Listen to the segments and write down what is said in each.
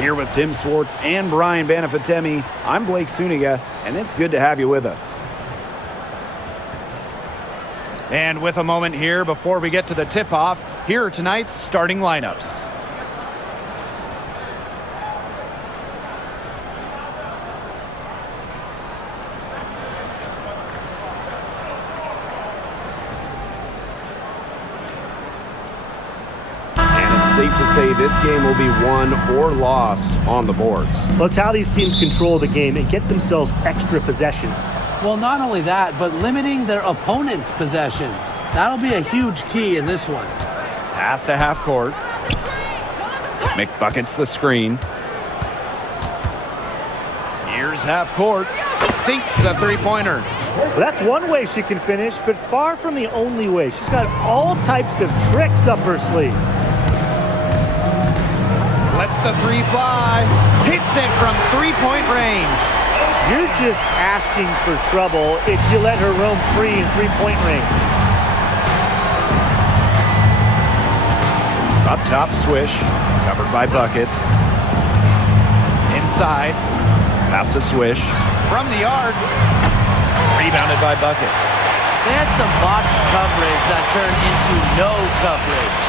Here with Tim Swartz and Brian Banafitemi, I'm Blake Suniga, and it's good to have you with us. And with a moment here before we get to the tip-off, here are tonight's starting lineups. Safe to say this game will be won or lost on the boards. Well, it's how these teams control the game and get themselves extra possessions. Well, not only that, but limiting their opponent's possessions. That'll be a huge key in this one. Pass to half court. McBucket's the screen. Here's half court. Sinks the three-pointer. Well, that's one way she can finish, but far from the only way. She's got all types of tricks up her sleeve. Lets the three fly. Hits it from three-point range. You're just asking for trouble if you let her roam free in three-point range. Up top swish. Covered by Buckets. Inside. Pass to Swish. From the arc. Rebounded by Buckets. They had some botched coverage that turned into no coverage.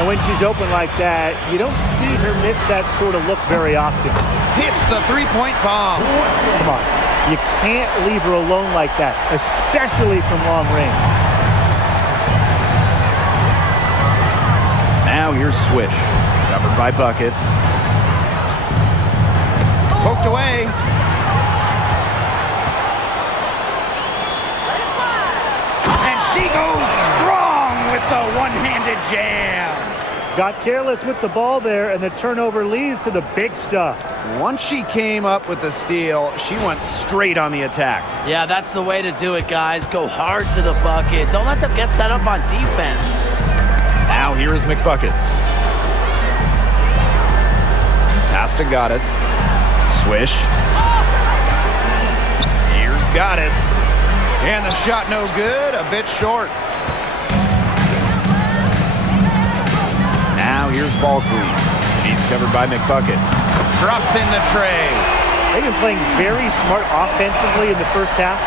And when she's open like that, you don't see her miss that sort of look very often. Hits the three-point bomb. Come on. You can't leave her alone like that, especially from long range. Now here's Swish. Covered by Buckets. Poked away. And she goes strong with the one-handed jam. Got careless with the ball there, and the turnover leads to the big stuff. Once she came up with the steal, she went straight on the attack. Yeah, that's the way to do it, guys. Go hard to the bucket. Don't let them get set up on defense. Now here is McBuckets. Pass to Goddess. Swish. Here's Goddess. And the shot no good, a bit short. Now here's Ball Queen. He's covered by McBuckets. Drops in the tray. They've been playing very smart offensively in the first half.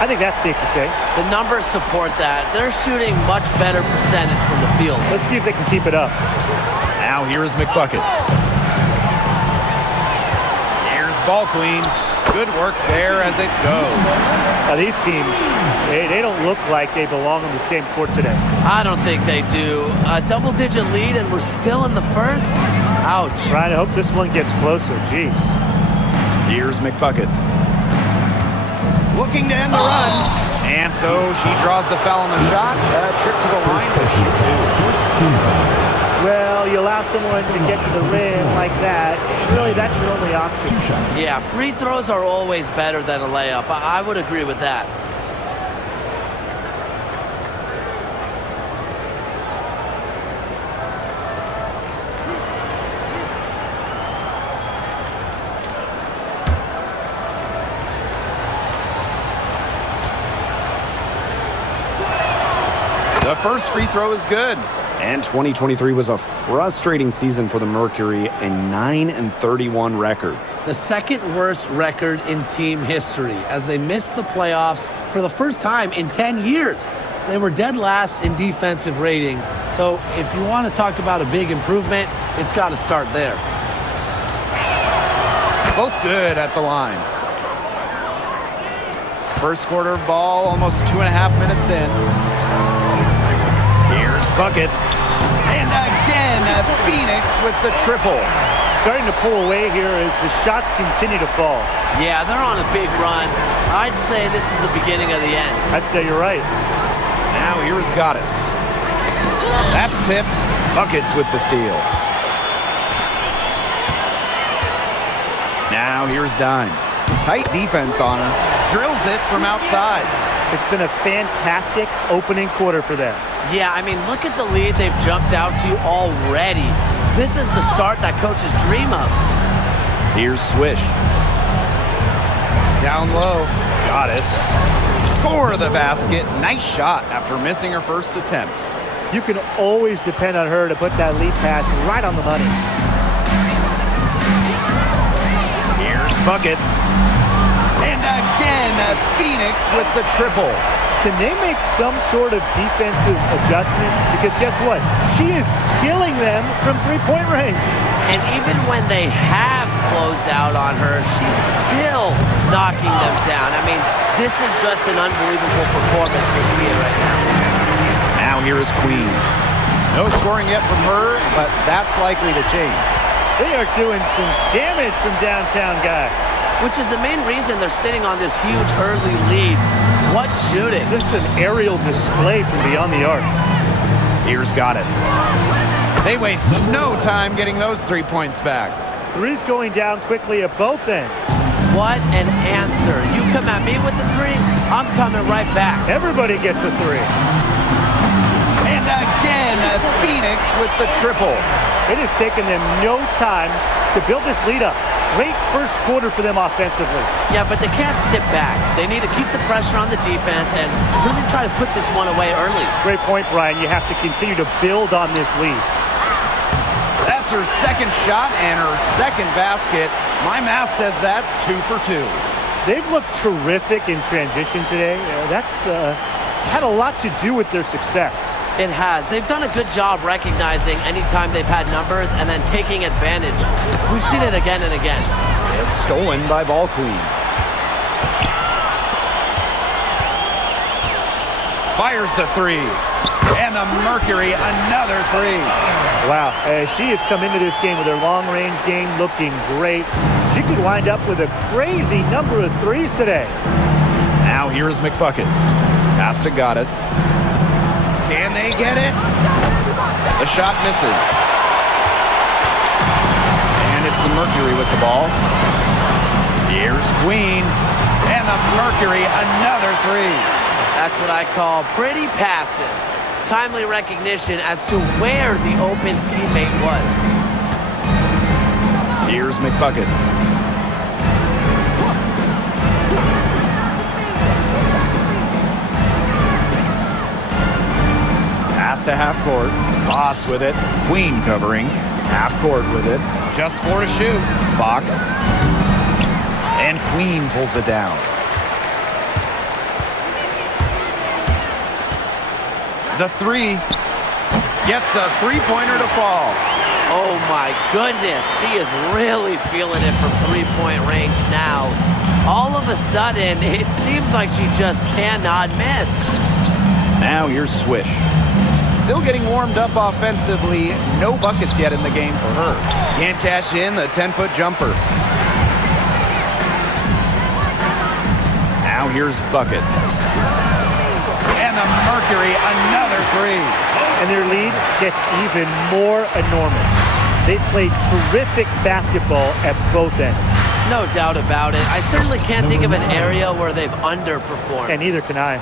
I think that's safe to say. The numbers support that. They're shooting much better percentage from the field. Let's see if they can keep it up. Now here is McBuckets. Here's Ball Queen. Good work there as it goes. Now these teams, they don't look like they belong on the same court today. I don't think they do. A double-digit lead and we're still in the first? Ouch. Trying to hope this one gets closer. Jeez. Here's McBuckets. Looking to end the run. And so she draws the foul on the shot. A trip to the line to shoot two. Well, you allow someone to get to the rim like that, really that's your only option. Yeah, free throws are always better than a layup. I would agree with that. The first free throw is good. And 2023 was a frustrating season for the Mercury, a 9-31 record. The second worst record in team history as they missed the playoffs for the first time in 10 years. They were dead last in defensive rating. So if you want to talk about a big improvement, it's got to start there. Both good at the line. First quarter ball, almost 2.5 minutes in. Here's Buckets. And again, Phoenix with the triple. Starting to pull away here as the shots continue to fall. Yeah, they're on a big run. I'd say this is the beginning of the end. I'd say you're right. Now here is Goddess. That's tipped. Buckets with the steal. Now here's Dimes. Tight defense on her. Drills it from outside. It's been a fantastic opening quarter for them. Yeah, I mean, look at the lead they've jumped out to already. This is the start that coaches dream of. Here's Swish. Down low. Goddess. Score the basket. Nice shot after missing her first attempt. You can always depend on her to put that lead pass right on the money. buckets. And again, Phoenix with the triple. Can they make some sort of defensive adjustment? Because guess what? She is killing them from three-point range. And even when they have closed out on her, she's still knocking them down. I mean, this is just an unbelievable performance. We're seeing right now. Now here is Queen. No scoring yet from her, but that's likely to change. They are doing some damage from downtown, guys. Which is the main reason they're sitting on this huge early lead. What shooting. Just an aerial display from beyond the arc. Here's Goddess. They waste no time getting those 3 points back. Three's going down quickly at both ends. What an answer. You come at me with the three, I'm coming right back. Everybody gets a three. And again, Phoenix with the triple. It has taken them no time to build this lead up. Great first quarter for them offensively. Yeah, but they can't sit back. They need to keep the pressure on the defense and really try to put this one away early. Great point, Brian. You have to continue to build on this lead. That's her second shot and her second basket. My math says that's 2 for 2. They've looked terrific in transition today. That's had a lot to do with their success. It has. They've done a good job recognizing anytime they've had numbers and then taking advantage. We've seen it again and again. It's stolen by Ball Queen. Fires the three. And the Mercury, another three. Wow, she has come into this game with her long-range game looking great. She could wind up with a crazy number of threes today. Now here is McBuckets. Pass to Goddess. Can they get it? The shot misses. And it's the Mercury with the ball. Here's Queen. And the Mercury, another three. That's what I call pretty passive. Timely recognition as to where the open teammate was. Here's McBuckets. Pass to half court. Boss with it. Queen covering. Half court with it. Just 4 to shoot. Fox. And Queen pulls it down. The three gets a three-pointer to fall. Oh my goodness, she is really feeling it from three-point range now. All of a sudden, it seems like she just cannot miss. Now here's Swish. Still getting warmed up offensively. No buckets yet in the game for her. Can't cash in the 10-foot jumper. Now here's Buckets. And the Mercury, another three. And their lead gets even more enormous. They played terrific basketball at both ends. No doubt about it. I certainly can't think of an area where they've underperformed. And neither can I.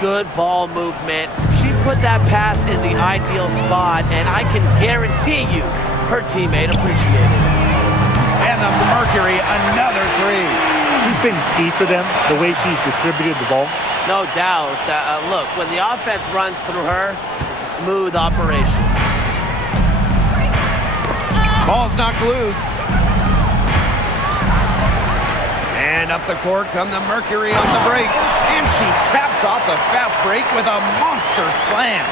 Good ball movement. She put that pass in the ideal spot, and I can guarantee you her teammate appreciated it. And the Mercury, another three. She's been key for them, the way she's distributed the ball. No doubt. Look, when the offense runs through her, it's a smooth operation. Ball's knocked loose. And up the court come the Mercury on the break. And she caps off the fast break with a monster slam.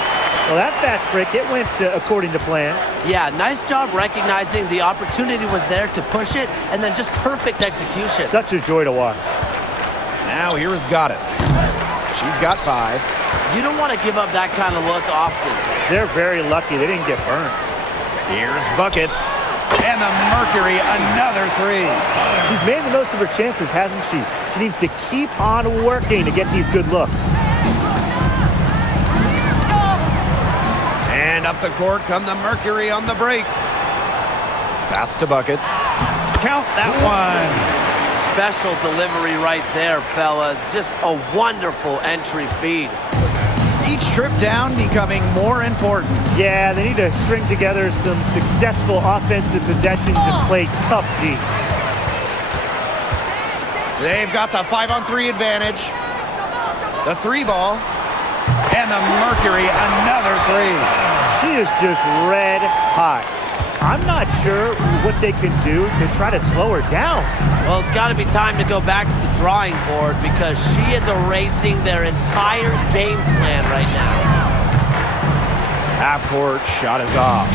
Well, that fast break, it went according to plan. Yeah, nice job recognizing the opportunity was there to push it, and then just perfect execution. Such a joy to watch. Now here is Goddess. She's got 5. You don't want to give up that kind of look often. They're very lucky they didn't get burnt. Here's Buckets. And the Mercury, another three. She's made the most of her chances, hasn't she? She needs to keep on working to get these good looks. And up the court come the Mercury on the break. Pass to Buckets. Count that one. Special delivery right there, fellas. Just a wonderful entry feed. Each trip down becoming more important. Yeah, they need to string together some successful offensive possessions and play tough D. They've got the 5-on-3 advantage. The 3-ball. And the Mercury, another three. She is just red hot. I'm not sure what they can do to try to slow her down. Well, it's got to be time to go back to the drawing board because she is erasing their entire game plan right now. Half court shot is off.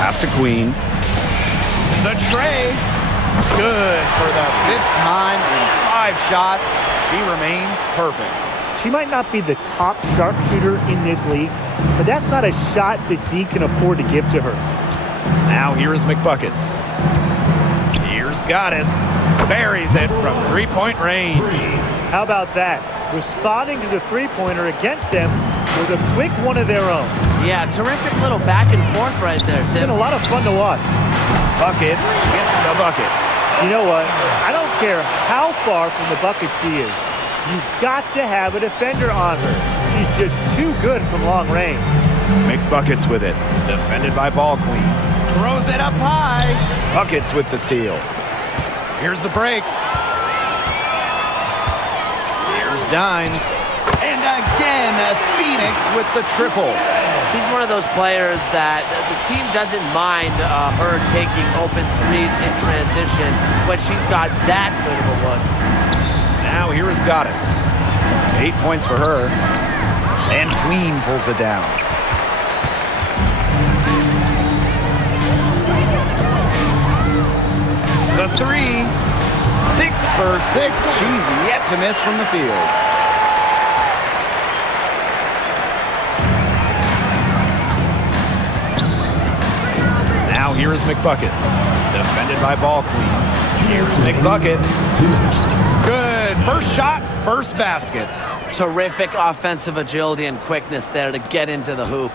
Pass to Queen. The tray. Good for the 5th time in 5 shots. She remains perfect. She might not be the top sharpshooter in this league, but that's not a shot that D can afford to give to her. Now here is McBuckets. Here's Goddess. Buries it from 3-point range. How about that? Responding to the three-pointer against them with a quick one of their own. Yeah, terrific little back and forth right there, It's Tim. been a lot of fun to watch. Buckets gets the bucket. You know what? I don't care how far from the bucket she is. You've got to have a defender on her. She's just too good from long range. McBuckets with it. Defended by Ball Queen. Throws it up high. Buckets with the steal. Here's the break. Here's Dimes. And again, Phoenix with the triple. She's one of those players that the team doesn't mind her taking open threes in transition when she's got that good of a look. Now here is Goddess. 8 points for her. And Queen pulls it down. The 3. 6 for 6. She's yet to miss from the field. Now here is McBuckets. Defended by Ball Queen. Here's McBuckets. Good. First shot, first basket. Terrific offensive agility and quickness there to get into the hoop.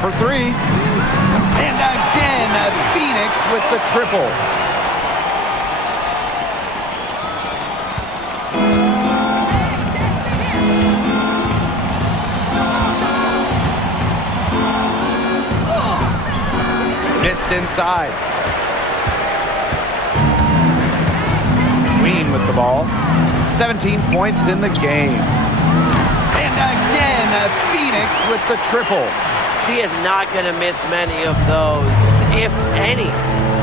For 3. And again, Phoenix with the triple. Missed inside. Queen with the ball. 17 points in the game. And again, Phoenix with the triple. She is not going to miss many of those, if any.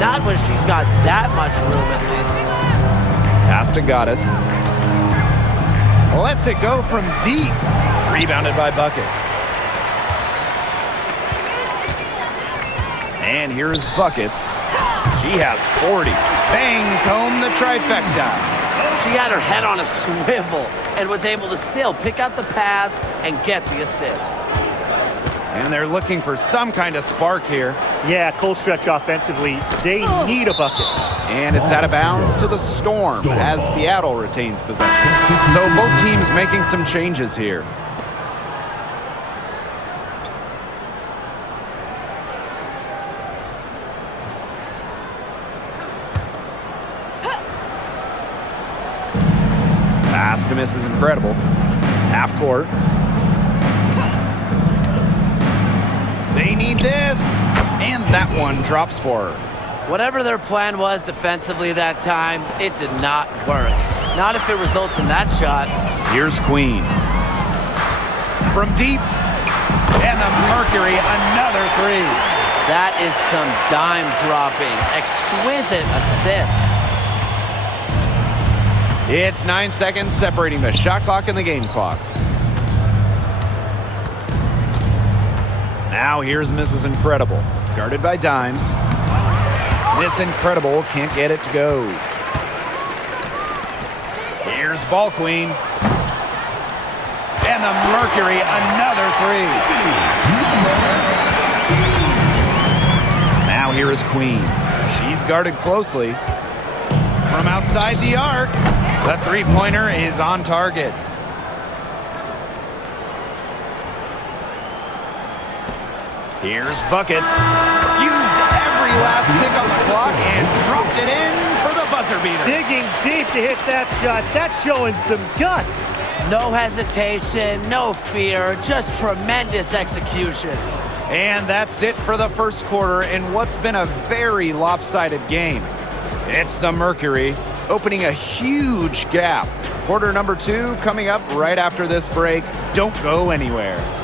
Not when she's got that much room, at least. Pass to Goddess. Lets it go from deep. Rebounded by Buckets. And here's Buckets. She has 40. Bangs home the trifecta. She had her head on a swivel and was able to still pick out the pass and get the assist. And they're looking for some kind of spark here. Yeah, cold stretch offensively. They need a bucket. And it's out of bounds to the Storm as Seattle retains possession. So both teams making some changes here. Pass to miss is incredible. Half court. They need this. And that one drops for her. Whatever their plan was defensively that time, it did not work. Not if it results in that shot. Here's Queen. From deep. And the Mercury, another 3. That is some dime dropping. Exquisite assist. It's 9 seconds separating the shot clock and the game clock. Now here's Mrs. Incredible, guarded by Dimes. Miss Incredible can't get it to go. Here's Ball Queen. And the Mercury, another 3. Now here is Queen. She's guarded closely. From outside the arc, the three-pointer is on target. Here's Buckets. Used every last tick on the clock and dropped it in for the buzzer beater. Digging deep to hit that shot. That's showing some guts. No hesitation, no fear, just tremendous execution. And that's it for the first quarter in what's been a very lopsided game. It's the Mercury opening a huge gap. Quarter number 2 coming up right after this break. Don't go anywhere.